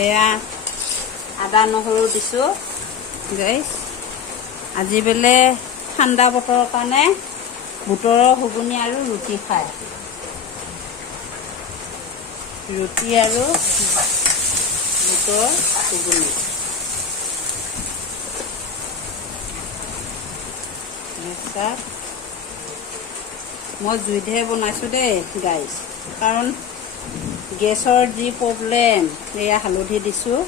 এয়া আদা নহৰু দিছোঁ গাইছ। আজি বেলে ঠাণ্ডা বতৰৰ কাৰণে বুটৰৰ ঘুগুনি আৰু ৰুটি খায়। ৰুটি আৰু বুটৰ ঘুগুনি। মই জুইতহে বনাইছোঁ দেই গাইছ, কাৰণ গেছৰ যি প্ৰব্লেম। এয়া হালধি দিছোঁ,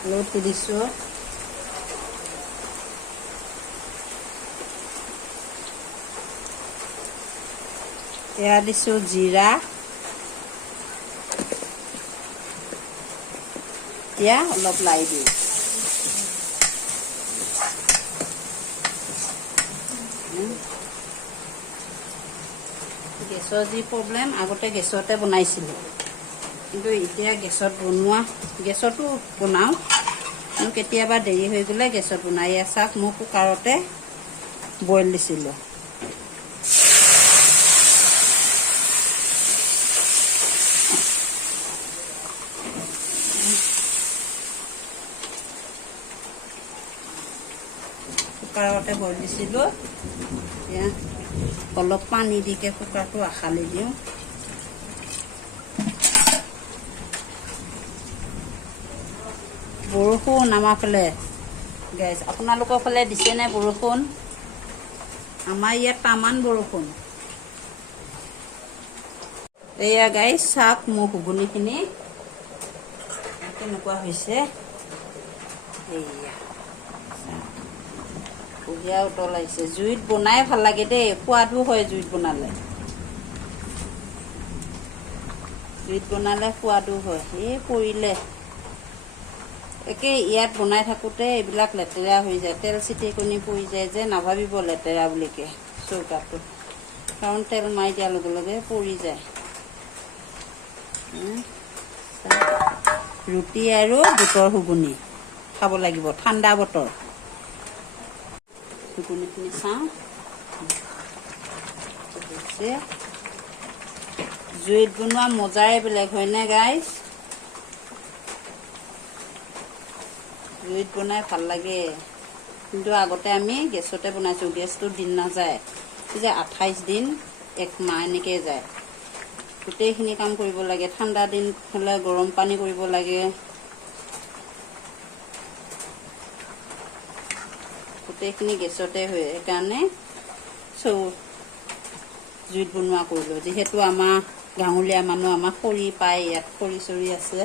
হালধি দিছোঁ, এয়া দিছোঁ জিৰা, এতিয়া অলপ লাই দিওঁ। গেছৰ যি প্ৰব্লেম, আগতে গেছতে বনাইছিলোঁ, কিন্তু এতিয়া গেছত বনোৱা, গেছতো বনাওঁ, কিন্তু কেতিয়াবা দেৰি হৈ গ'লে গেছত বনাই। এয়া চাওক, মই কুকাৰতে বইল দিছিলোঁ। কুকাৰতে বইল দিছিলোঁ। এতিয়া অলপ পানী দিকে কুকাৰটো আখালি দিওঁ। বৰষুণ আমাৰ ফালে গাইছ, আপোনালোকৰ ফালে দিছেনে বৰষুণ? আমাৰ ইয়াত তামান বৰষুণ। এয়া গাইছ চাওক, মোৰ ঘুগুনিখিনি কেনেকুৱা হৈছে। এয়া বঢ়িয়া উতল আহিছে। জুইত বনাই ভাল লাগে দেই, সোৱাদো হয় জুইত বনালে। জুইত বনালে সোৱাদো হয়। এই পৰিলে একে ইয়াত বনাই থাকোঁতে এইবিলাক লেতেৰা হৈ যায়, তেল চিটিকনি পৰি যায় যে, নাভাবিব লেতেৰা বুলিকে চৌকাটো, কাৰণ তেল মাৰি দিয়াৰ লগে লগে পৰি যায়। ৰুটি আৰু বুটৰ ঘুগুনি খাব লাগিব ঠাণ্ডা বতৰ। ঘুগুনিখিনি চাওঁ, জুইত বনোৱা মজাই বেলেগ হয়নে গাইছ? জুইত বনাই ভাল লাগে, কিন্তু আগতে আমি গেছতে বনাইছোঁ। গেছটো দিন নাযায়, যে 28 দিন 1 মাহ এনেকৈ যায়। গোটেইখিনি কাম কৰিব লাগে। ঠাণ্ডা দিন হ'লে গৰম পানী কৰিব লাগে, গোটেইখিনি গেছতে হয়। সেইকাৰণে জুইত বনোৱা কৰিলোঁ। যিহেতু আমাৰ গাঁৱলীয়া মানুহ, আমাৰ খৰি পায় ইয়াত, খৰি চৰি আছে,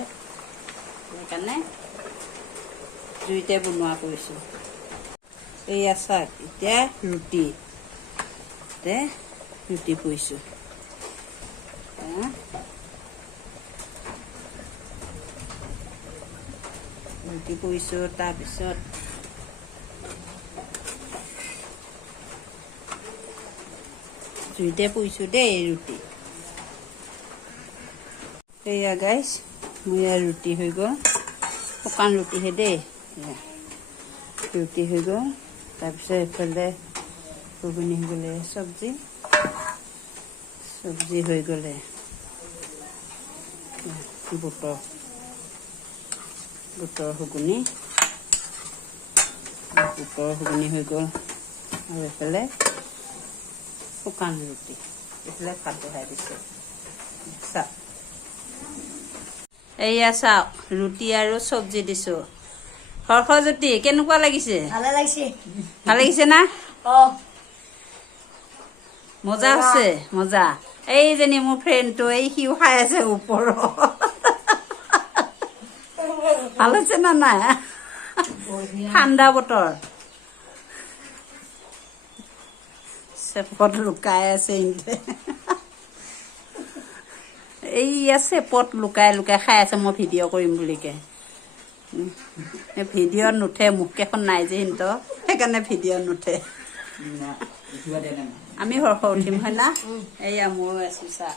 সেইকাৰণে জুইতে বনোৱা কৰিছোঁ। এয়া চাওক, এতিয়া ৰুটি পুৰিছোঁ। ৰুটি পুৰিছোঁ, তাৰপিছত জুইতে পুৰিছোঁ দেই ৰুটি। এয়া গাইছ, মোৰ ইয়াৰ ৰুটি হৈ গ'ল, শুকান ৰুটিহে দেই। ৰুটি হৈ গ'ল, তাৰপিছত এইফালে ঘুগুনি হৈ গ'লে, চব্জি হৈ গ'লে, বুটৰ ঘুগুনি হৈ গ'ল, আৰু এইফালে শুকান ৰুটি, এইফালে ভাত বহাই দিছোঁ। চাওক, এয়া চাওক, ৰুটি আৰু চব্জি দিছোঁ। হৰ্ষজ্যোতি কেনেকুৱা লাগিছে? ভালে লাগিছে। ভাল লাগিছে না? মজা আছে, মজা। এইজনী মোৰ ফ্ৰেণ্ডটো, এই সিও খাই আছে ওপৰত। ভাল হৈছে না নাই? ঠাণ্ডা বতৰ, চেপত লুকাই আছে। এইয়া চেপত লুকাই লুকাই খাই আছে। মই ভিডিঅ' কৰিম বুলিকে, ভিডিঅ'ত নুঠে, মুখকেইখন নাই যে সিহঁতৰ, সেইকাৰণে ভিডিঅ'ত নুঠে। আমি হৰ্ষ উঠিম হয় না? এয়া ময়ো আছো চা।